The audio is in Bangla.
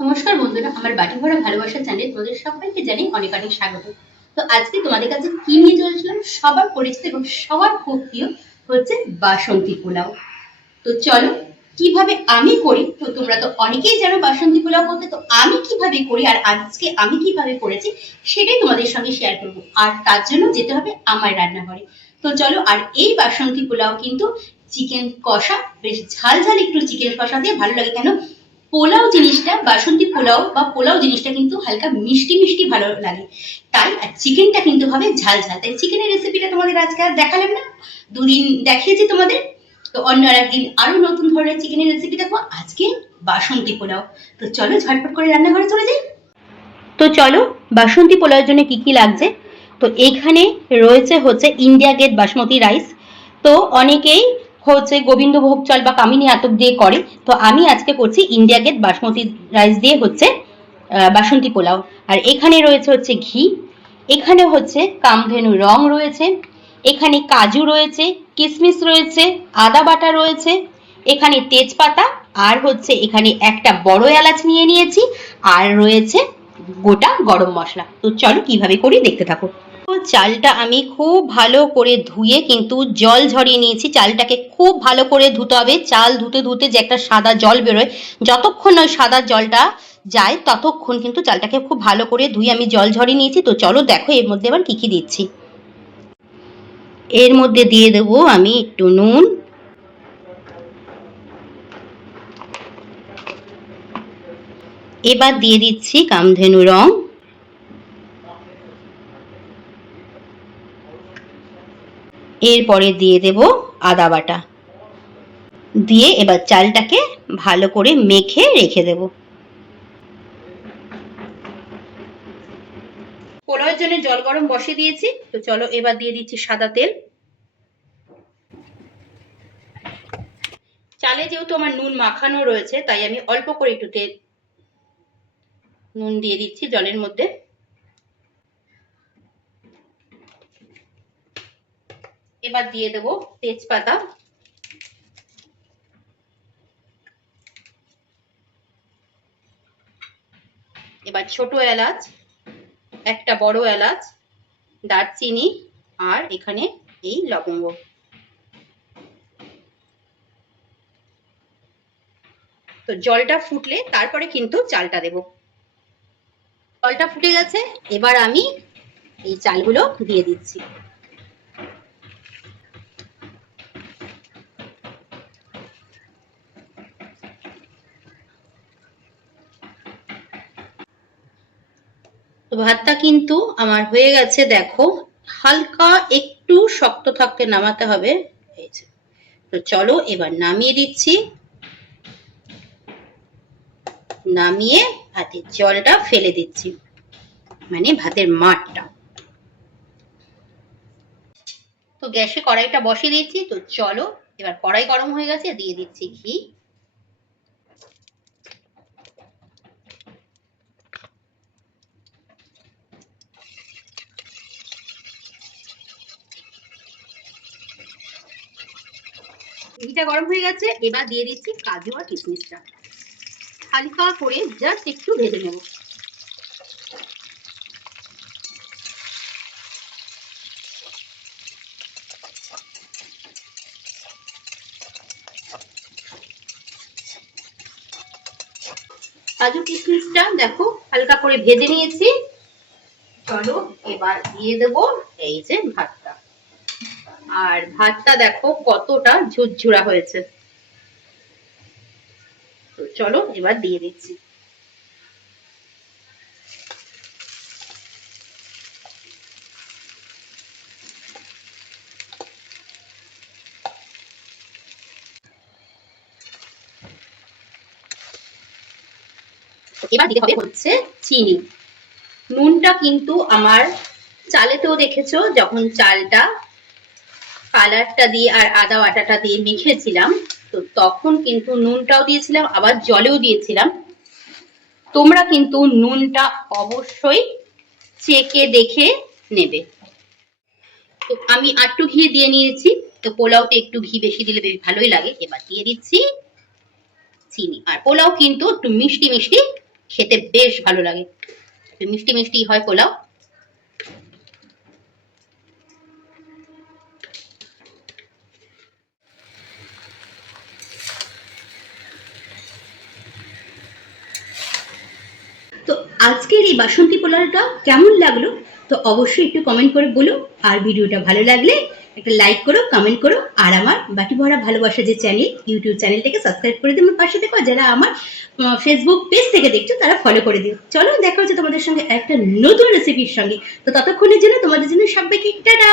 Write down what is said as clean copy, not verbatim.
নমস্কার বন্ধুরা, আমার বাটি ভরা ভালোবাসা চ্যানেলে তোমাদের সবাইকে জানাই অনেক অনেক স্বাগত। তো আজকে তোমাদের কাছে কি নিয়ে চলেছিলাম, সবার পরিচিত এবং সবার খুব প্রিয় হচ্ছে বাসন্তী পোলাও। তো চলো কিভাবে আমি করি। তো তোমরা তো অনেকেই জানো বাসন্তী পোলাও করতে, তো আমি কিভাবে করি আর আজকে আমি কিভাবে করেছি সেটাই তোমাদের সঙ্গে শেয়ার করব। আর তার জন্য যেতে হবে আমার রান্নাঘরে। তো চলো, আর এই বাসন্তী পোলাও কিন্তু চিকেন কষা, বেশ ঝাল ঝাল একটু চিকেন কষা দিয়ে ভালো লাগে। কেন, পোলাও জিনিসটা, বাসন্তী পোলাও বা পোলাও জিনিসটা কিন্তু হালকা মিষ্টি মিষ্টি ভালো লাগে, তাই। আর চিকেনটা কিন্তু হবে ঝাল ঝাল, তাই চিকেনের রেসিপিটা তোমাদের আজকে আর দেখালাম না, দুদিন দেখিয়েছি তোমাদের। তো অন্য একদিন আরো নতুন ধরনের চিকেনের রেসিপি দেখো, আজকে বাসন্তী পোলাও। তো চলো ঝটপট করে রান্নাঘরে চলে যাই। তো চলো, বাসন্তী পোলাওর জন্য কি কি লাগছে। তো এইখানে রয়েছে হচ্ছে ইন্ডিয়া গেট বাসমতি রাইস। তো অনেকেই হচ্ছে গোবিন্দভোগ চাল বা কামিনী আতপ দিয়ে করে, তো আমি আজকে করছি ইন্ডিয়া গেট বাসমতি রাইস দিয়ে হচ্ছে বাসন্তী পোলাও। আর এখানে রয়েছে হচ্ছে ঘি, এখানে হচ্ছে কামধেনু রং রয়েছে, এখানে কাজু রয়েছে, কিশমিশ রয়েছে, আদা বাটা রয়েছে, এখানে তেজপাতা, আর হচ্ছে এখানে একটা বড় এলাচ নিয়ে নিয়েছি, আর রয়েছে গোটা গরম মশলা। তো চলো কিভাবে করি দেখতে থাকো। তো চালটা আমি খুব ভালো করে ধুয়ে কিন্তু জল ঝরিয়ে নিয়েছি। চালটাকে খুব ভালো করে ধুতে হবে, চাল ধুতে ধুতে যে একটা সাদা জল বেরোয়, যতক্ষণ ওই সাদা জলটা যায় ততক্ষণ কিন্তু চালটাকে খুব ভালো করে ধুয়ে আমি জল ঝরিয়ে নিয়েছি। তো চলো দেখো এর মধ্যে আবার কি কি দিচ্ছি। এর মধ্যে দিয়ে দেবো আমি একটু নুন, এবার দিয়ে দিচ্ছি কামধেনু রং, এরপরে দিয়ে দেব আদা বাটা, দিয়ে এবার চালটাকে ভালো করে মেখে রেখে দেব। পোলাওয়ের জন্য জল গরম বসিয়ে দিয়েছি। তো চলো এবার দিয়ে দিচ্ছি সাদা তেল। চালে যেহেতু আমার নুন মাখানো রয়েছে, তাই আমি অল্প করে একটু তেল নুন দিয়ে দিচ্ছি জলের মধ্যে। এবার দিয়ে দেব তেজপাতা, এবার ছোট এলাচ, একটা বড় এলাচ, দারচিনি, আর এখানে এই লবঙ্গ। তো জলটা ফুটলে তারপরে কিন্তু চালটা দেব। জলটা ফুটে গেছে, এবার আমি এই চালগুলো দিয়ে দিচ্ছি। তো ভাতটা কিন্তু আমার হয়ে গেছে, দেখো হালকা একটু শক্ত থাকতে নামাতে হবে। তো চলো এবার নামিয়ে দিচ্ছি, নামিয়ে ভাতের জলটা ফেলে দিচ্ছি, মানে ভাতের মাঠটা। তো গ্যাসে কড়াইটা বসিয়ে দিচ্ছি। তো চলো এবার কড়াই গরম হয়ে গেছে, দিয়ে দিচ্ছি ঘি, ঘিটা গরম হয়ে গেছে, এবার দিয়ে দিচ্ছি কাজু আর কিশমিশটা, হালকা করে জাস্ট একটু ভেজে নেব। কাজু কিশমিশটা দেখো হালকা করে ভেজে নিয়েছি। চলো এবার দিয়ে দেব এই যে ভাতটা, আর ভাতটা দেখো কতটা ঝুরঝুরা হয়েছে। তো চলো এবার দিয়ে দিচ্ছি। এবার দিতে হবে হচ্ছে চিনি। নুনটা কিন্তু আমার চালেতেও দেখেছো, যখন চালটা কালারটা দিয়ে আর আদা বাটাটা দিয়ে মেখেছিলাম, তো তখন কিন্তু নুনটাও দিয়েছিলাম, আবার জলেও দিয়েছিলাম। তোমরা কিন্তু নুনটা অবশ্যই চেকে দেখে নেবে। তো আমি একটু ঘি দিয়ে নিয়েছি, তো পোলাওতে একটু ঘি বেশি দিলে বেশ ভালোই লাগে। এবার দিয়ে দিচ্ছি চিনি, আর পোলাও কিন্তু একটু মিষ্টি মিষ্টি খেতে বেশ ভালো লাগে, মিষ্টি মিষ্টি হয় পোলাও। তো আজকের এই বাসন্তী পোলাওটা কেমন লাগলো তো অবশ্যই একটু কমেন্ট করে বলো। আর ভিডিওটা ভালো লাগলে একটা লাইক করো, কমেন্ট করো, আর আমার বাটি ভরা ভালোবাসা যে চ্যানেল, ইউটিউব চ্যানেলটাকে সাবস্ক্রাইব করে দিও, আমার পাশে দেখো। যারা আমার ফেসবুক পেজ থেকে দেখছো তারা ফলো করে দিও। চলো দেখা হচ্ছে তোমাদের সঙ্গে একটা নতুন রেসিপির সঙ্গে। তো ততক্ষণের জন্য তোমাদের জন্য সবাইকে টাটা।